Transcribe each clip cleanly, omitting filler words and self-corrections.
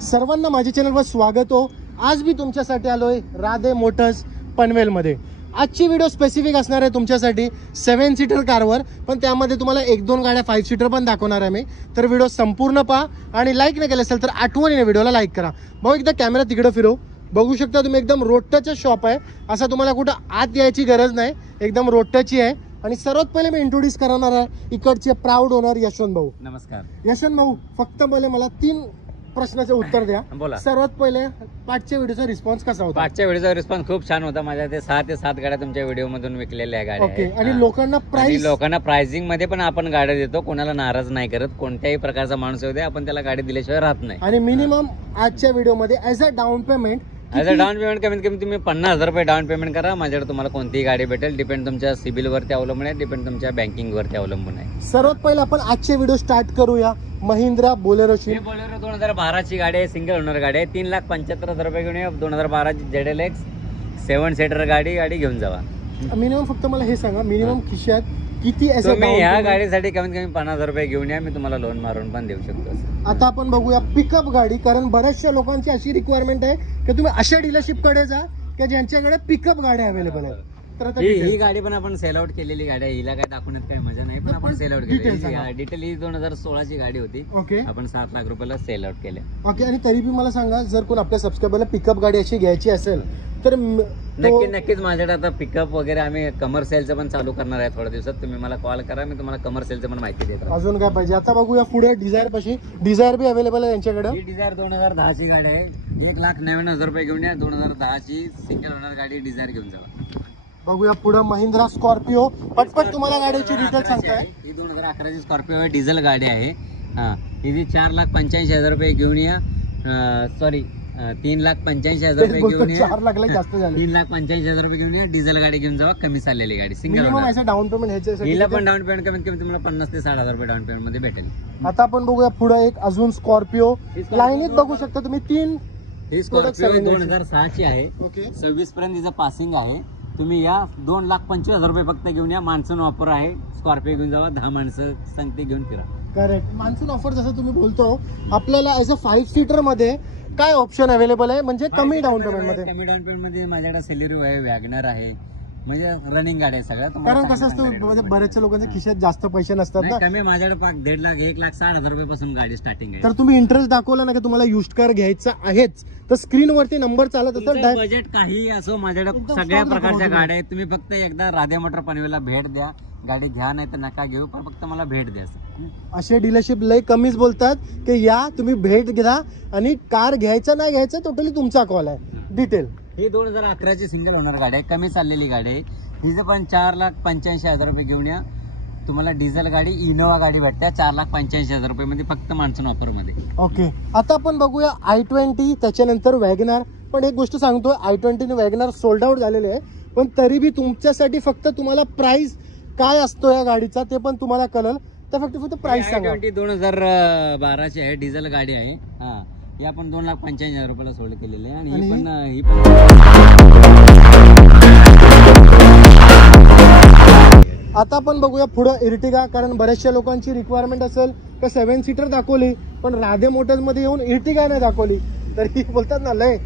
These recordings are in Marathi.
सर्वांना माझ्या चॅनलवर स्वागत हो। आज मी तुमच्यासाठी आलोय राधे मोटर्स पनवेलमध्ये। आजची व्हिडिओ स्पेसिफिक असणार आहे तुमच्यासाठी 7 सीटर कारवर, पण त्यामध्ये तुम्हाला 1-2 गाड्या 5 सीटर पण दाखवणार आहे मी। तर व्हिडिओ संपूर्ण पहा आणि लाईक नाही केलं असेल तर आठवणीने व्हिडिओला लाईक करा। भाऊ एकदा कॅमेरा तिकडे फिरव, बघू शकता तुम्ही एकदम रोड टच शॉप आहे। असा तुम्हाला कुठं आत यायची गरज नाही, एकदम रोड टचची आहे। आणि सर्वात पहिले मी इंट्रोड्यूस करणार आहे इकडचे प्राऊड ओनर यशवंत भाऊ। नमस्कार यशवंत भाऊ, फक्त मला 3 प्रश्नाचे उत्तर द्या। बोला। सर्वात पहिले पाठच्या व्हिडिओचा रिस्पॉन्स कसा होता? पाठच्या व्हिडिओचा रिस्पॉन्स खूप छान होता। माझ्या ते 6 ते 7 गाड्या तुमच्या व्हिडिओ मधून विकलेल्या गाड्या ओके। आणि लोकांना प्राइसिंग मध्ये पण आपण गाड्या देतो, कोणाला नाराज नाही करत। कोणत्याही प्रकारचा माणूस येऊ दे, आपण त्याला गाडी दिल्याशिवाय राहत नाही। आणि मिनिमम आजच्या व्हिडिओमध्ये as a down payment down payment कमीत कमी तुम्ही 50,000 रुपये डाऊन पेमेंट करा, माझ्याकडे तुम्हाला कोणतीही गाडी भेटेल। डिपेंड तुमच्या सिबिल वरती अवलंबून आहे, डिपेंड तुमच्या बँकिंग वरती अवलंबून आहे। सर्वात पहिले आपण आजचे व्हिडिओ स्टार्ट करूया महिंद्रा बोलेरोची। बोलेरो 2012 ची गाडी आहे, सिंगल ओनर गाडी आहे। 3,75,000 रुपये घेऊन या। 2012 ची ZLX 7 सीटर गाडी घेऊन जावा। मिनिमम फक्त मला हे सांगा, मिनिमम खिशात किती तुम्ही ह्या गाडीसाठी कमीत कमी 50,000 रुपये घेऊन या, मी तुम्हाला लोन मारून पण देऊ शकतो। आता आपण बघूया पिकअप गाडी, कारण बऱ्याचशा लोकांची अशी रिक्वायरमेंट आहे की तुम्ही अशा डीलरशिप कडे जा की ज्यांच्याकडे पिकअप गाड्या अवेलेबल आहेत। तर आता ही गाडी पण आपण सेल आउट केलेली गाडी आहे, हिला काय दाखवण्यात काही मजा नाही, पण आपण सेल आउट केली। डिटेल ही 2016 ची गाडी होती। ओके। आपण 7 लाख रुपयाला सेल आउट केले। ओके। आणि तरी बी मला सांगा, जर कोण आपल्या सबस्क्रायबरला पिकअप गाडी अशी घ्यायची असेल तर नक्कीच माझ्याकडे आता पिकअप वगैरे आम्ही कमर्शियलचं पण चालू करणार आहे थोड्या दिवसात। तुम्ही मला कॉल करा, मी तुम्हाला कमर्शियलचं पण माहिती देतो। अजून काय पाहिजे? आता बघूया पुढे डिझायर पाशी। डिझायर बी अवेलेबल आहे यांच्याकडे। ही डिझायर 2010 ची गाडी आहे, 1,90,000 रुपये घेऊन या। 2010 ची सिंगल ओनर गाडी डिझायर घेऊन जावा। बघूया पुढे महिंद्रा स्कॉर्पिओ। पटपट तुम्हाला गाडीची डिटेल सांगताय। ही 2011 ची स्कॉर्पिओ आहे, डिझेल गाडी आहे। ही 4,85,000 रुपये घेऊन या। सॉरी 3,85,000 रुपये घेऊन या। 4 लाख जास्त झाले। 3,85,000 रुपये घेऊन या। डिझेल गाडी घेऊन जावा, कमी चाललेली गाडी सिंगल ओनर। डाऊन पेमेंट ह्याच्यासाठी हिला पण डाऊन पेमेंट कमीत कमी तुम्हाला 50,000 ते 60,000 रुपये डाऊन पेमेंट मध्ये भेटेल। आता आपण बघूया पुढे एक अजून स्कॉर्पिओ लाईनीत बघू शकता तुम्ही 3। ही स्कॉर्पिओ 2006 ची आहे। ओके। 26 पर्यंत तिचं पासिंग आहे। तुम्ही या 2,25,000 रुपये फक्त घेऊन या। मान्सून ऑफर आहे, स्कॉर्पिओ घेऊन जावा। 10 माणसं सांगते घेऊन फिरा। करेक्ट। मान्सून ऑफर जसं तुम्ही बोलतो, आपल्याला ॲज अ 5 सीटर मध्ये काय ऑप्शन अवेलेबल आहे? म्हणजे कमी डाऊन पेमेंट मध्ये? कमी डाऊन पेमेंट मध्ये माझ्याकडे सेलेरिओ आहे, वॅगनर आहे, म्हणजे रनिंग गाडी आहे सगळ्या। कारण कसं असतं, बऱ्याचशा लोकांच्या खिशात जास्त पैसे नसतात ना। कमी माझ्याकडे 1.5 लाख 1,60,000 रुपये पासून गाडी स्टार्टिंग आहे। तर तुम्ही इंटरेस्ट दाखवला ना की तुम्हाला युज्ड कार घ्यायचा आहेच, तर स्क्रीन वरती नंबर चालत असेल। बजेट काही असो, माझ्याकडे सगळ्या प्रकारच्या गाड्या आहेत। तुम्ही फक्त एकदा राधे मोटर पनवेलला भेट द्या, गाडी घ्या नाही तर नका घेऊ, पण फक्त मला भेट द्या। असे डीलरशिप लय कमीच बोलतात की या तुम्ही भेट घ्या आणि कार घ्यायचं नाही घ्यायचं टोटली तुमचा कॉल आहे। डिटेल ही 2011 ची सिंगल ओनर गाडी आहे, कमी चाललेली गाडी आहे। हिचं पण 4,85,000 रुपये घेऊन या। तुम्हाला डिझेल गाडी इनोवा गाडी भेटते 4,85,000 रुपये मध्ये, फक्त मान्सून ऑफर मध्ये। ओके। आता आपण बघूया i20, त्याच्यानंतर वॅगनार। पण एक गोष्ट सांगतो, i20 आणि वॅगनार सोल्ड आउट झालेले आहे, पण तरी बी तुमच्यासाठी फक्त तुम्हाला प्राइस काय असतो या गाडीचा ते पण तुम्हाला कळेल। तर फक्त प्राइस सांगा। i20 2012 ची आहे, डिझेल गाडी आहे। ही आपण 2,85,000 रुपयाला सोल्ड केलेली आहे। आणि ही पण आता आपण बघूया पुढे इर्टिगा, कारण बऱ्याचशा लोकांची रिक्वायरमेंट असेल तर 7 सीटर दाखवली, पण राधे मोटर्स मध्ये येऊन इर्टिगा नाही दाखवली, तर ही बोलतात ना लय।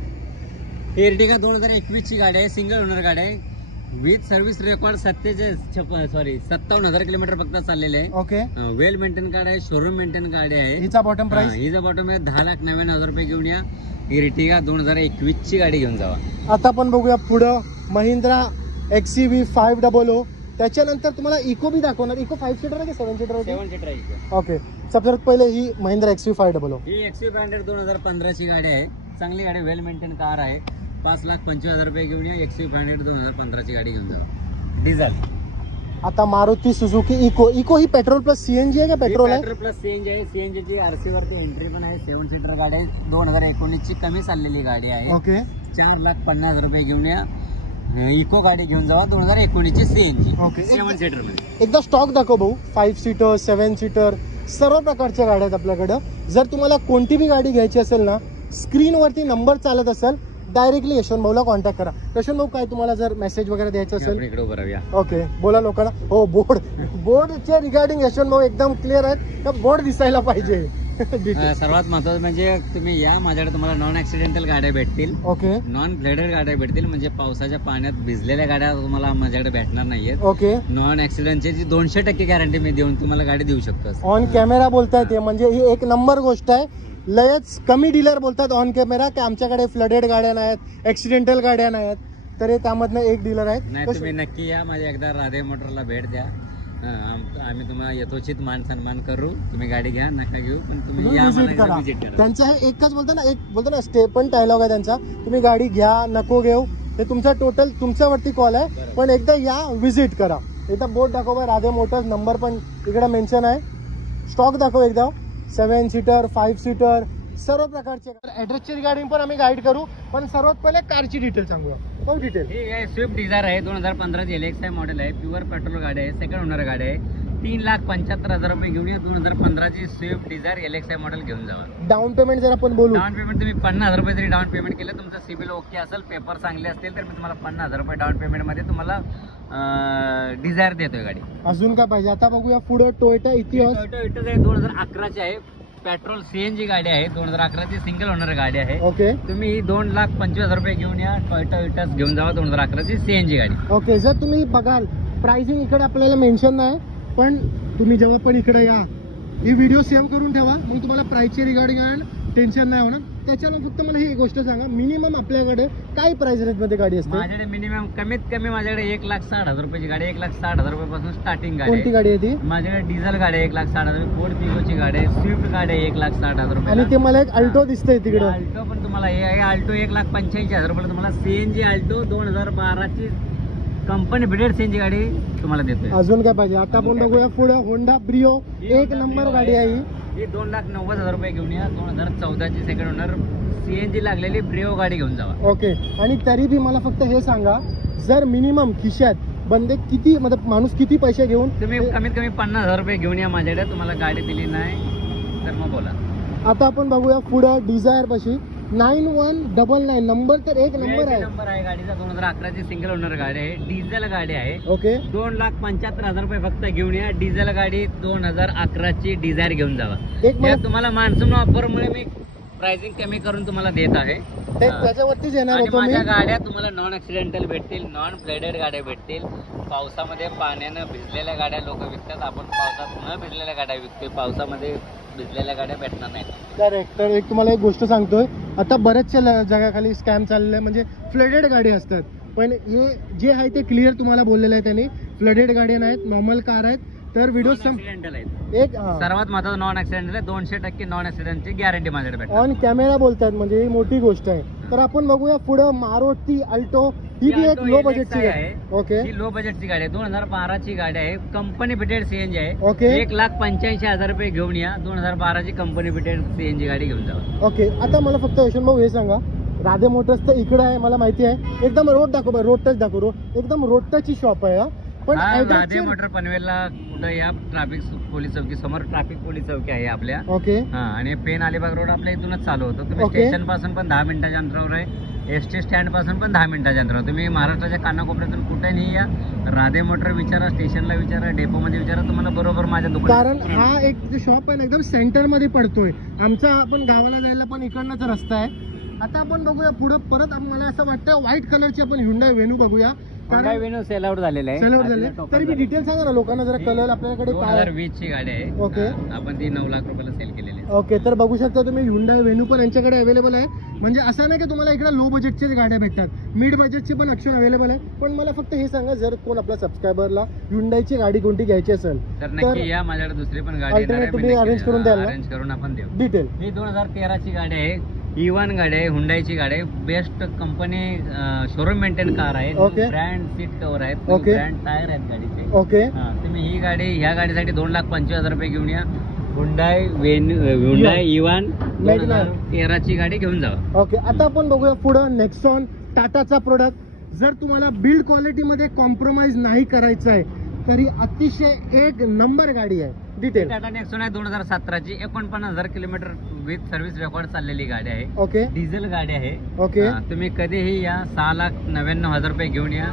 इर्टिगा 2021 ची गाडी आहे, सिंगल ओनर गाडी आहे, विथ सर्व्हिस रेकॉर्ड 57,000 किलोमीटर फक्त चाललेले आहे। ओके। वेल मेंटेन गाडी आहे, शोरूम मेंटेन गाडी आहे। हिचा बॉटम प्राइस? हिचा बॉटम आहे 10,90,000 रुपये घेऊन या। इर्टिगा 2021 ची गाडी घेऊन जावा। आता आपण बघूया पुढं महिंद्रा XUV 500। त्याच्यानंतर तुम्हाला इको बी दाखवणार। इको 5 सीटर आहे की 7 सीटर आहे? 7 सीटर आहे। ओके। सगळ्यात पहिले ही महिंद्रा XUV 500। ही XUV 500 2015 ची गाडी आहे, चांगली गाडी, वेल मेंटेन कार आहे। 5,25,000 रुपये घेऊन या। XUV 500 2015 ची गाडी घेऊन जा, डिझेल। आता मारुती सुझुकी इको। इको ही पेट्रोल प्लस CNG आहे का? पेट्रोल आहे, पेट्रोल प्लस CNG आहे। CNG ची RC वरती एंट्री पण आहे। 7 सीटर गाडी आहे, 2019 ची कमी चाललेली गाडी आहे। ओके। 4,50,000 रुपये घेऊन या। इको गाडी घेऊन जावा, 2019 ची CNG। ओके। 7 सीटर मध्ये एकदा स्टॉक दाखव भाऊ। 5 सीटर 7 सीटर सर्व प्रकारच्या गाड्या आहेत आपल्याकडे। जर तुम्हाला कोणती बी गाडी घ्यायची असेल ना, स्क्रीन वरती नंबर चालत असेल, डायरेक्टली यशवंत भाऊला कॉन्टॅक्ट करा। यशवंत भाऊ, काय तुम्हाला जर मेसेज वगैरे द्यायचं असेल? ओके, बोला लोकांना। हो, बोर्डच्या रिगार्डिंग यशवंत भाऊ एकदम क्लिअर आहेत, बोर्ड दिसायला पाहिजे। सर्वात महत्वाचं म्हणजे तुम्ही या माझ्याकडे तुम्हाला नॉन ऍक्सिडेंटल गाड्या भेटतील, ओके नॉन ब्लेडेड गाड्या भेटतील, म्हणजे पावसाच्या पाण्यात भिजलेल्या गाड्या तुम्हाला माझ्याकडे भेटणार नाहीयेत. ओके नॉन ऍक्सिडेंटची जी 200% गॅरंटी मी देऊन तुम्हाला गाडी देऊ शकतो. ऑन कॅमेरा बोलतायत ते, म्हणजे ही एक नंबर गोष्ट आहे. लयच कमी डीलर बोलतात ऑन कॅमेरा की आमच्याकडे फ्लडेड गाड्या नाहीत, ऍक्सिडेंटल गाड्या नाहीत, तर हे त्यामधनं एक डीलर नाही आहेत. तुम्ही नक्की या, माझ्या एकदा राधे मोटरला भेट द्या. आम्ही तुम्हाला यथोचित मान सन्मान करू. तुम्ही गाडी घ्या, नका घेऊ, पण तुम्ही या, विजिट करा. विजिट करा. त्यांचा हे एकच बोलतो ना, एक बोलतो ना स्टे पण डायलॉग आहे त्यांचा, तुम्ही गाडी घ्या नको घेऊ हे तुमचा टोटल तुमच्यावरती कॉल आहे, बरोबर. पण एकदा या विजिट करा. एकदा बोर्ड दाखव, राधे मोटर्स नंबर पण इकडे मेन्शन आहे. स्टॉक दाखव एकदा, 7 सीटर 5 सीटर सर्व प्रकारचे. ऍड्रेसची रिगार्डिंग पण आम्ही गाईड करू, पण सर्वात पहिले कारची डिटेल सांगू. हो डिटेल. ही आहे स्विफ्ट डिझायर आहे, 2015 ची LXi मॉडेल आहे, प्युअर पेट्रोल गाडी आहे, सेकंड ओनर गाडी आहे. 3,75,000 रुपये घेऊन या. 2015 ची स्विफ्ट डिझायर LXi मॉडेल घेऊन जावा. डाऊन पेमेंट जर आपण बोलू, डाऊन पेमेंट तुम्ही 50,000 रुपये जरी डाऊन पेमेंट केलं, तुमचं सिबिल ओके असेल, पेपर चांगले असतील, तर मी तुम्हाला 50,000 रुपये डाऊन पेमेंट मध्ये तुम्हाला डिझायर देतोय गाडी. अजून काय पाहिजे. आता बघूया पुढे टोयोटा इतिहास. टोयोटा आहे, 2011 ची आहे, पेट्रोल CNG गाडी आहे, 2011 ची सिंगल ओनर गाडी आहे. ओके तुम्ही 2,25,000 रुपये घेऊन या. टोयोटा इटास घेऊन जावा, 2011 ची CNG गाडी. ओके जर तुम्ही बघाल प्राइसिंग इकडे आपल्याला मेन्शन नाही, पण तुम्ही जेव्हा पण इकडे या ही व्हिडिओ सेव्ह करून ठेवा, मग तुम्हाला प्राइसचे रिगार्डिंग टेन्शन नाही होणार. त्याच्यावर फक्त मला ही गोष्ट सांगा, मिनिमम आपल्याकडे काय प्राइस रेंज मध्ये गाडी असते. माझ्याकडे मिनिमम कमीत कमी माझ्याकडे 1,60,000 रुपयाची गाडी, 1,60,000 रुपयापासून स्टार्टिंग गाडी कोणती आहे. गाडी आहे ती. माझ्याकडे डिझेल गाडी आहे 1,60,000 रुपये, फोर्ड फिगोची गाडी आहे, स्विफ्ट गाडी आहे 1,60,000 रुपये. आणि ते मला एक अल्टो दिसतंय तिकडे. अल्टो पण तुम्हाला हे आहे, अल्टो 1,85,000 रुपये तुम्हाला. CNG अल्टो 2012 ची कंपनी फिटेड CNG गाडी तुम्हाला देतोय. अजून काय पाहिजे. आता आपण बघूया पुढे होंडा ब्रिओ, एक नंबर गाडी आहे ही 2,90,000 रुपये घेऊन या. 2014 ची सेकंड ओनर CNG लागलेली ब्रिओ गाडी घेऊन जावा. ओके आणि तरी बी मला फक्त हे सांगा, जर मिनिमम खिशात बंदे किती, मतलब माणूस किती पैसे घेऊन. तुम्ही कमीत कमी 50,000 रुपये घेऊन या माझ्याकडे. तुम्हाला गाडी दिली नाही तर मग बोला. आता आपण बघूया पुढे डिझायर पाशी 9199 नंबर, तर एक नंबर आहे. नंबर आहे गाडीचा, 2011 ची सिंगल ओनर गाडी आहे, डिझेल गाडी आहे. ओके 2,75,000 रुपये फक्त घेऊन या. डिझेल गाडी 2011 ची डिझायर घेऊन जावा. एक मला तुम्हाला मान्सून ऑफर मुळे मी प्राइसिंग कमी करून तुम्हाला देत आहे. त्याच्यावरतीच येणार आणि होतो मी. माझ्या गाड्या तुम्हाला नॉन ऍक्सिडेंटल भेटतील, नॉन ब्लेडेड गाड्या भेटतील. पावसामध्ये पाण्यानं भिजलेल्या गाड्या लोक विकतात, आपण पावसात न भिजलेल्या गाड्या विकतोय. पावसामध्ये भिजलेल्या गाड्या भेटणार नाहीत. करेक्ट. तर एक तुम्हाला एक गोष्ट सांगतोय, आता बऱ्याचशा जगाखाली स्कॅम चाललेला आहे, म्हणजे फ्लडेड गाडी असतात, पण हे जे आहे ते क्लिअर तुम्हाला बोललेलं आहे त्यांनी, फ्लडेड गाड्या नाहीत, नॉर्मल कार आहेत. तर व्हिडिओ ऍक्सिडेंटल आहेत. एक सर्वात महत्वाचं नॉन ऍक्सिडेंटल आहे. 200% नॉन ऍक्सिडेंटची गॅरंटी माझ्याकडे भेटते. ऑन कॅमेरा बोलतात, म्हणजे ही मोठी गोष्ट आहे. तर आपण बघूया पुढे मारुती अल्टो, ही बी एक लो बजेटची आहे. ओके ही लो बजेटची गाडी आहे, 2012 ची गाडी आहे, कंपनी फिटेड CNG आहे. ओके 1,85,000 रुपये घेऊन या. 2012 ची कंपनी फिटेड CNG गाडी घेऊन जावा. ओके. आता मला फक्त यशवंत भाऊ हे सांगा, राधे मोटर्स तर इकडे आहे मला माहिती आहे, एकदम रोड दाखव, रोड टच दाखव, एकदम रोड टचची शॉप आहे. पण राधे मोटर पनवेलला कुठं या ट्रॅफिक पोलीस चौकी समोर ट्रॅफिक पोलीस चौकी आहे आपल्या. ओके आणि पेन अलिबाग रोड आपल्या इथूनच चालू होतो. तुम्ही ओके. स्टेशन पासून पण 10 मिनिटाच्या अंतरावर आहे, ST स्टँड पासून पण 10 मिनिटाच्या अंतरावर. तुम्ही महाराष्ट्राच्या कानाकोपऱ्यातून कुठेही या, राधे मोटर विचारा, स्टेशनला विचारा, डेपो मध्ये विचारा, तुम्हाला बरोबर माझ्या दुकान. कारण हा एक जो शॉप आहे ना एकदम सेंटर मध्ये पडतोय. आमचा आपण गावाला जायला पण इकडनंच रस्ता आहे. आता आपण बघूया पुढे परत, मला असं वाटतं व्हाईट कलरची आपण Hyundai Venue बघूया. Hyundai Venue सेल आउट झालेला आहे. सेल आउट झाले. तरी मी डिटेल सांगा ना लोकांना जरा, कलर आपल्याकडे काय आहे. 2020 ची गाडी आहे. ओके. आपण ती 9 लाख रुपयाला सेल केलेली आहे. ओके. तर बघू शकता तुम्ही Hyundai Venue पण यांच्याकडे अवेलेबल आहे. म्हणजे असं नाही की तुम्हाला इकडे लो बजेटचे गाड्या भेटतात, मिड बजेटचे पण ऑप्शन अवेलेबल आहे. पण मला फक्त हे सांगा, जर कोण आपल्या सबस्क्रायबरला Hyundaiची गाडी कोणती घ्यायची असेल तर नक्की या, माझ्याकडे दुसरी पण गाडी Alternate तुम्ही arrange करून द्याल ना? अरेंज करून आपण देऊ. डिटेल. ही 2013 ची गाडी आहे, E1 गाडी आहे, हुंडाईची गाडी आहे, best company showroom maintain car आहे. ओके. ब्रँड सीट कव्हर आहेत, ओके. ब्रँड टायर आहेत गाडीचे. ओके तुम्ही ही गाडी, ह्या गाडीसाठी 2,25,000 रुपये घेऊन या. हुंडाई E1 2013 ची गाडी घेऊन जावा. ओके. आता आपण बघूया पुढं नेक्सॉन, टाटाचा प्रोडक्ट. जर तुम्हाला बिल्ड क्वालिटी मध्ये कॉम्प्रोमाइज नाही करायचं आहे, तरी अतिशय एक नंबर गाडी आहे. डिटेल. टाटा नेक्सॉन आहे, 2017 ची, 49,000 किलोमीटर विथ सर्व्हिस रेकॉर्ड चाललेली गाडी आहे. ओके डिझेल गाडी आहे. ओके तुम्ही कधीही या, 6,99,000 रुपये घेऊन या.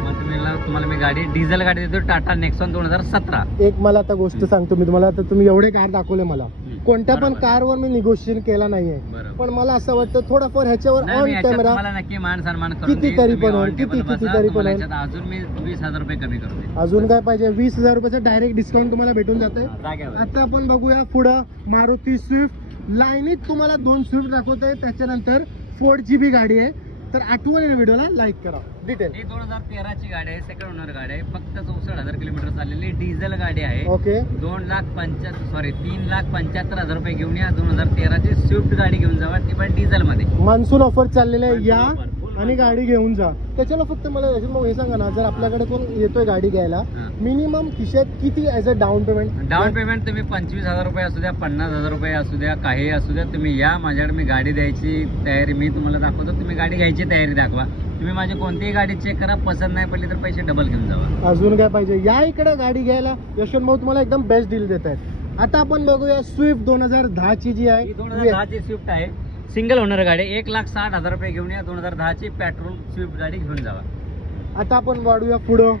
मग तुम्हाला मी गाडी डिझेल गाडी देतो, टाटा नेक्सॉन 2017. एक मला आता गोष्ट सांगतो मी तुम्हाला, आता तुम्ही एवढे कार दाखवले मला, कोणत्या पण बरोबर. कारवर मी निगोशिएशन केला नाहीये, बरोबर. पण मला असं वाटतं थोडाफार ह्याच्यावर नाही, ऑन मी याच्यात कॅमेरा तुम्हाला नक्की मान सन्मान करून किती देईन. तरी तुम्ही पण होईल, on table किती बसा, तरी पण तुम्हाला होईल. याच्यात अजून मी 20,000 रुपये कमी करून देईन. अजून काय पाहिजे, 20,000 रुपयाचं डायरेक्ट डिस्काउंट तुम्हाला भेटून जाते. जाग्यावर. आता आपण बघूया पुढं मारुती स्विफ्ट. लाईनीत तुम्हाला 2 स्विफ्ट दाखवते, त्याच्यानंतर 4GB गाडी आहे. तर आठवणीने व्हिडिओला लाईक करा. डिटेल. ही 2013 ची गाडी आहे, सेकंड ओनर गाडी आहे, फक्त 64,000 किलोमीटर चाललेली डिझेल गाडी आहे. ओके. 3,75,000 रुपये घेऊन या. 2013 ची स्विफ्ट गाडी घेऊन जावा, ती पण डिझेल मध्ये. मान्सून ऑफर चाललेले आहे, या मान्सून offer, full आणि गाडी घेऊन जा. त्याच्याला फक्त मला मग हे सांगा ना, जर आपल्याकडे कोण येतोय गाडी घ्यायला, हा. मिनिमम खिशात किती as a down payment? Down payment तुम्ही 25,000 रुपये असू द्या, 50,000 रुपये असू द्या, काही असू द्या, तुम्ही या माझ्याकडे. मी गाडी द्यायची तयारी मी तुम्हाला दाखवतो, तुम्ही गाडी घ्यायची तयारी दाखवा. तुम्ही माझी कोणतीही गाडी चेक करा, पसंत नाही पडली तर पैसे डबल घेऊन जावा. अजून काय पाहिजे, या इकडे गाडी घ्यायला यशवंत भाऊ तुम्हाला एकदम बेस्ट डील देत आहेत. आता आपण बघूया स्विफ्ट 2010 ची जी ही आहे. 2010 ची स्विफ्ट आहे, सिंगल ओनर गाडी. 1,60,000 रुपये घेऊन या. 2010 ची पेट्रोल स्विफ्ट गाडी घेऊन जावा. आता आपण वाढूया पुढं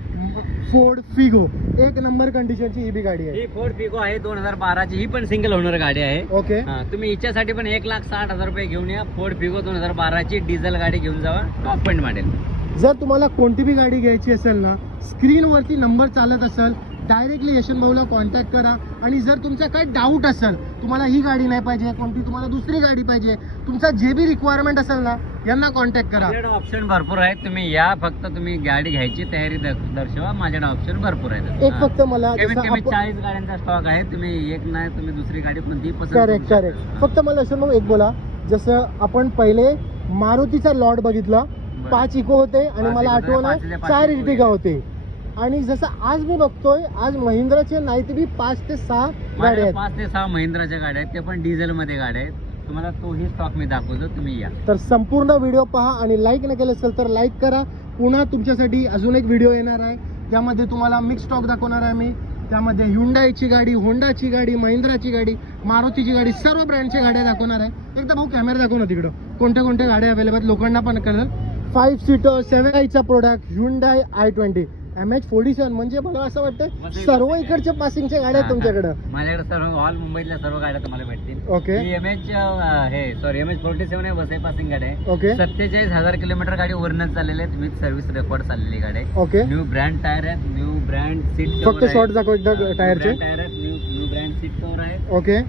फोर्ड फिगो. 1 नंबर कंडिशनची ही बी गाडी आहे. ही फोर्ड फिगो आहे 2012 ची, ही पण सिंगल ओनर गाडी आहे. ओके. हा, तुम्ही हिच्यासाठी पण 1,60,000 रुपये घेऊन या. फोर्ड फिगो 2012 ची डिझेल गाडी घेऊन जावा, टॉप पॉइंट मॉडेल. जर तुम्हाला कोणती बी गाडी घ्यायची असेल ना, स्क्रीनवरती नंबर चालत असेल, डायरेक्टली यशवंत भाऊला कॉन्टॅक्ट करा. आणि जर तुमचा काही डाऊट असेल, तुम्हाला ही गाडी नाही पाहिजे, कोणती तुम्हाला दुसरी गाडी पाहिजे, तुमचा जे बी रिक्वायरमेंट असेल ना, यांना कॉन्टॅक्ट करा. माझ्याकडे ऑप्शन भरपूर आहेत, तुम्ही या, फक्त तुम्ही गाडी घ्यायची तयारी दर्शवा. माझ्याकडे ऑप्शन भरपूर आहेत. एक फक्त मला कमीत जसं कमी आपण- 40 गाड्यांचा स्टॉक आहे. तुम्ही एक नाही, तुम्ही दुसरी गाडी कोणती पसंत करेक्ट करू करेक्ट. शकता. फक्त मला यशवंत भाऊ एक बोला, जसं आपण पहिले मारुतीचा लॉट बघितला, बरं. 5 इको होते आणि 5 मला इको होते, आठवण 5 ते 5 4 इको इर्टिगा होते. आणि जसं आज मी बघतोय, आज महिंद्राचे नाही ते बी 5 ते 6 गाड्या माझ्याकडे आहेत. 5 ते 6 महिंद्राच्या गाड्या आहेत, ते पण डिझेल मध्ये गाड्या आहेत. तुम्हाला तोही स्टॉक मी दाखवतो, तुम्ही या. तर संपूर्ण व्हिडिओ पहा आणि लाईक न केलं असेल तर लाईक करा. पुन्हा तुमच्यासाठी अजून एक व्हिडिओ येणार आहे, त्यामध्ये तुम्हाला मिक्स स्टॉक दाखवणार आहे मी. त्यामध्ये ह्युंडाईची गाडी, होंडाची गाडी, महिंद्राची गाडी, मारुतीची गाडी, सर्व ब्रँडच्या गाड्या दाखवणार आहे. एकदा भाऊ कॅमेरा दाखव ना तिकडं, कोणत्या कोणत्या गाड्या अवेलेबल लोकांना पण कळेल. 5 seater 7चा product Hyundai i20 MH47. म्हणजे मला असं वाटतं सर्व इकडच्या पासिंगच्या गाड्या आहेत तुमच्याकडे. माझ्याकडे सर्व ऑल मुंबईतल्या सर्व गाड्या तुम्हाला भेटतील. ओके. ही MH47 आहे, वसई पासिंग गाडी आहे. ओके. 47,000 किलोमीटर गाडी ओरिजिनल चाललेली आहे, विथ सर्व्हिस रेकॉर्ड चाललेली गाडी आहे. ओके. न्यू ब्रँड टायर आहेत, न्यू ब्रँड सीट फक्त शॉर्ट दाखव एकदा टायरचे. टायर आहेत, न्यू ब्रँड सीट कव्हर आहे. ओके.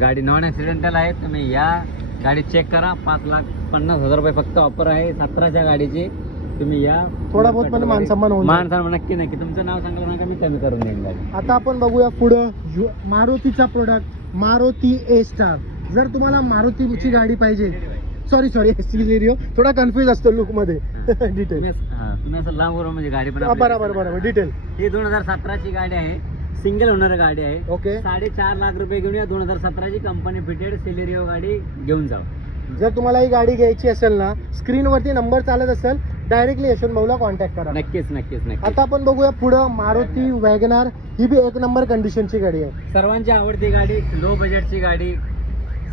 गाडी नॉन ऍक्सिडेंटल आहे. तुम्ही या, गाडी चेक करा. 5,50,000 रुपये फक्त ऑफर आहे 17च्या गाडीची. तुम्ही या, थोडा बहुत पण मानसन्मान होऊन जाईल. मानसन्मान नक्की नक्की. तुमचं नाव सांगलं ना का मी कमी करून देईन गाडी. आता आपण बघूया पुढं मारुतीचा प्रोडक्ट मारुती ए स्टार. जर तुम्हाला मारुतीची गाडी पाहिजे, सॉरी सिलेरिओ, थोडा कन्फ्युज असतो लुक मध्ये. डिटेल. तुम्ही असं लांब करून म्हणजे गाडी पण बरोबर डिटेल. ही 2017ची गाडी आहे, सिंगल ओनर गाडी आहे. ओके. 4.5 लाख रुपये घेऊन या. 2017ची कंपनी फिटेड सिलेरिओ गाडी घेऊन जाऊ. जर तुम्हाला ही गाडी घ्यायची असेल ना, स्क्रीनवरती नंबर चालत असेल, डायरेक्टली यशवंत भाऊला कॉन्टॅक्ट करा. नक्कीच नक्कीच नक्की. आता आपण बघूया पुढं मारुती वॅगनार. ही बी 1 नंबर कंडिशनची गाडी आहे. सर्वांची आवडती गाडी, लो बजेटची गाडी,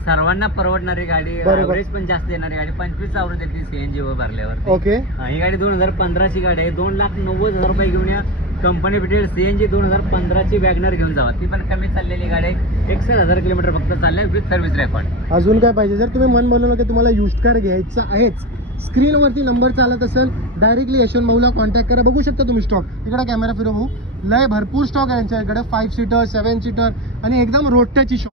सर्वांना परवडणारी गाडी, बरोबर. ॲव्हरेज पण जास्त येणारी गाडी. 25 आवडत येते सीएनजी वर भरल्यावर. ओके. ही गाडी 2015ची गाडी आहे. 2,90,000 रुपये घेऊन या. कंपनी फिटेड सीएनजी 2015ची वॅगनर घेऊन जावा, ती पण कमी चाललेली गाडी आहे. 61,000 किलोमीटर फक्त चालले, विथ सर्व्हिस रेकॉर्ड. अजून काय पाहिजे, जर तुम्ही मन बनवलं की तुम्हाला युज्ड कार घ्यायचं आहेच, स्क्रीनवरती नंबर चालत असेल, डायरेक्टली यशवंत भाऊला कॉन्टॅक्ट करा. बघू शकता तुम्ही स्टॉक. इकडे कॅमेरा फिरव भाऊ. लय भरपूर स्टॉक आहे यांच्याकडे. 5 सीटर 7 सीटर आणि एकदम रोडट्याची